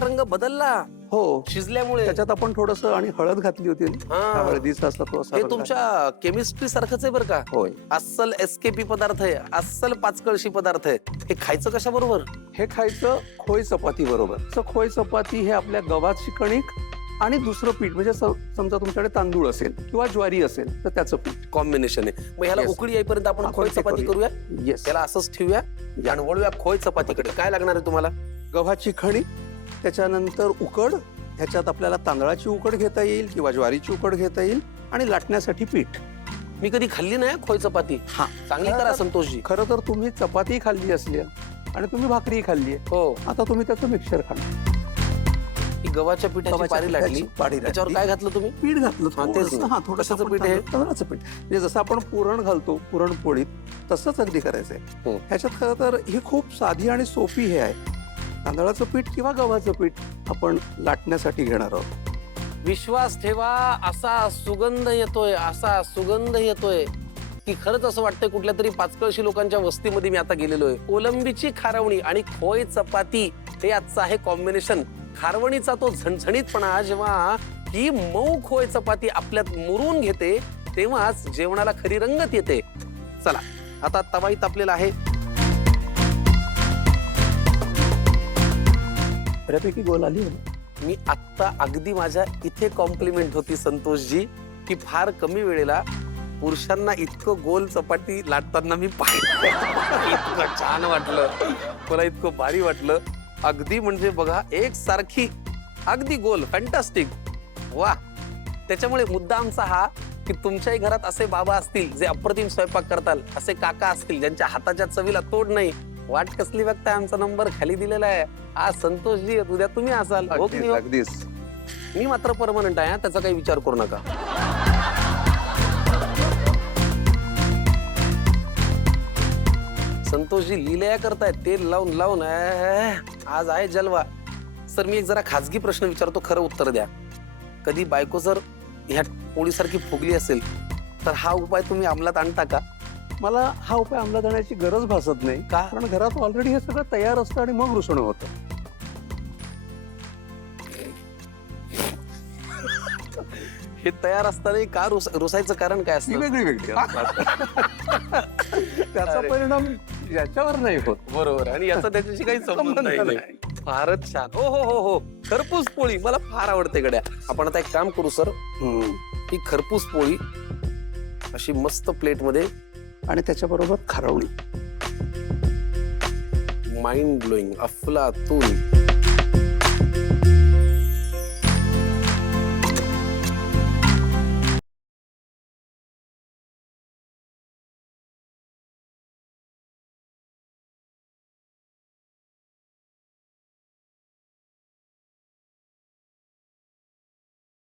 रंग बदलला हो, शिजल्यामुळे. त्याच्यात आपण थोडस आणि हळद घातली होती ना. हा. हळदीचा असला थोडासा हे रंग. तुमच्या केमिस्ट्री सारखंच आहे बरं का. होय, अस्सल एसकेपी पदार्थ आहे, अस्सल पाचकळशी पदार्थ आहे. हे खायचं कशा बरोबर? हे खायचं खोय चपाती बरोबर. खोय चपाती हे आपल्या गव्हाची कणिक आणि दुसरं पीठ म्हणजे समजा तुमच्याकडे तांदूळ असेल किंवा ज्वारी असेल तर त्याचं पीठ कॉम्बिनेशन आहे. मग ह्याला Yes. उकळी येईपर्यंत आपण आपण खोय ते चपाती करूया. करूया. येस. त्याला असंच ठेवूया आणि वळूया खोय चपातीकडे. काय लागणार आहे तुम्हाला? गव्हाची कणिक, त्याच्यानंतर उकड, ह्याच्यात आपल्याला तांदळाची उकड घेता येईल किंवा ज्वारीची उकड घेता येईल आणि लाटण्यासाठी पीठ. मी कधी खाल्ली नाही खोय चपाती. हा, चांगली करा संतोषजी. खरं तर तुम्ही चपाती खाल्ली असली आणि तुम्ही भाकरी खाल्ली आहे, हो, आता तुम्ही त्याचं मिक्सर खा. ही गव्हाच्या पिठाची गव्हाच्या पारी लाटली. पिठाची पारी त्याच्यावर लाटली. काय घातलं तुम्ही? पीठ घातलं हा, तेच थोडंसं. ना. हा, थोडंसं कशाचं आपण पीठ आहे? तांदळाचं पीठ. म्हणजे जसं आपण पुरण घालतो पुरणपोळीत तसंच अगदी करायचंय. हो. ह्याच्यात खरं तर ही खूप साधी आणि सोपी हे आहे. तांदळाचं पीठ किंवा गव्हाचं पीठ आपण लाटण्यासाठी घेणार आहोत. विश्वास ठेवा, असा सुगंध येतोय, असा सुगंध येतोय की खरंच असं वाटतंय कुठल्या तरी पाचकळशी लोकांच्या वस्तीमध्ये मी आता गेलेलो आहे. कोलंबीची खारवणी आणि खोय चपाती हे आजचं आहे कॉम्बिनेशन. खारवणीचा तो झणझणीतपणा जेव्हा ही मऊ खोय चपाती आपल्यात मुरून घेते तेव्हाच जेवणाला खरी रंगत येते. चला आता तवाही तापलेला आहे. बऱ्यापैकी गोल आली आहे. मी आत्ता अगदी माझ्या इथे कॉम्प्लिमेंट होती संतोषजी की फार कमी वेळेला पुरुषांना इतकं गोल चपाती लाटताना मी पाहिलं. इतकं छान वाटलं मला, इतकं भारी वाटलं. अगदी म्हणजे बघा एक सारखी अगदी गोल, फॅन्टास्टिक. वा. त्याच्यामुळे मुद्दा आमचा हा की तुमच्याही घरात असे बाबा असतील जे अप्रतिम स्वयंपाक करताल, असे काका असतील ज्यांच्या हाताच्या चवीला तोड नाही. वाट कसली बघताय? आमचा नंबर खाली दिलेला आहे. आज संतोषजी उद्या तुम्ही असाल. हो की नाही हो? अगदीच. मी मात्र परमनंट आहे, त्याचा काही विचार करू नका. संतोषजी लीलया करतायत तेल लावून लावून. आज आहे जलवा. सर मी एक जरा खाजगी प्रश्न विचारतो, खरं उत्तर द्या. कधी बायको जर ह्या पोळीसारखी फुगली असेल तर हा उपाय तुम्ही अंमलात आणता का? मला हा उपाय अंमलात आणण्याची गरज भासत नाही. का? कारण घरात ऑलरेडी हे सगळं तयार असतं आणि मग रुसणं होतं. हे तयार असताना का रुसायचं कारण काय ही असतं? वेगळी वेगळी त्याचा अरे. परिणाम याच्यावर नाही होत. बरोबर. आणि याचा त्याच्याशी काही संबंध नाही. फारच छान. हो हो हो हो, खरपूस पोळी मला फार आवडते गड्या. आपण आता एक काम करू सर, ही खरपूस पोळी अशी मस्त प्लेट मध्ये आणि त्याच्याबरोबर खारवणी. माइंड ब्लोईंग, अफलातून.